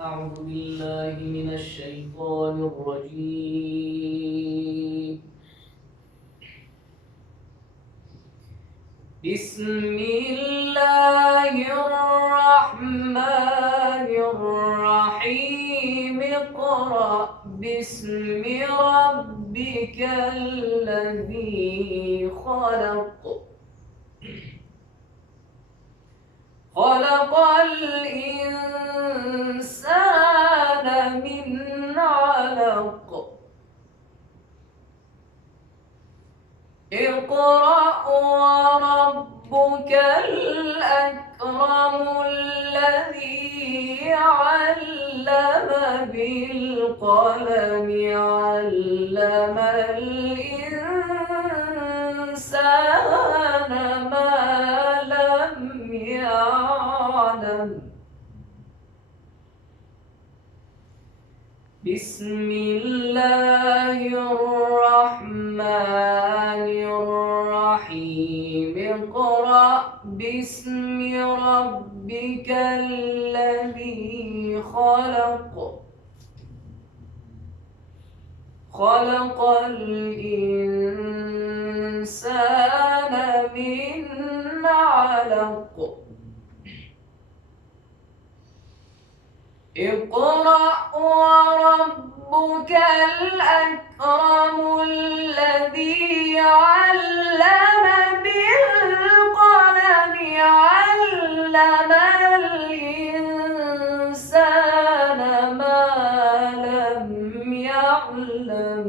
أعوذ بالله من الشيطان الرجيم. بسم الله الرحمن الرحيم. اقرأ باسم ربك الذي خلق. خلق الإنسان من علق. اقرأ وربك الأكرم الذي علم بالقلم علم الإنسان ما لم يعلم. بسم الله الرحمن الرحيم. اقرأ باسم ربك الذي خلق. خلق الإنسان من علق. اقرأ وربك الأكرم الذي علم بالقلم علم الإنسان ما لم يعلم.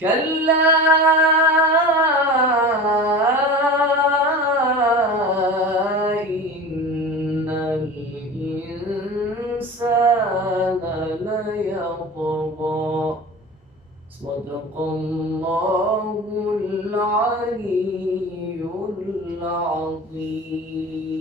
كلا الإنسان ليطغى. صدق الله العلي العظيم.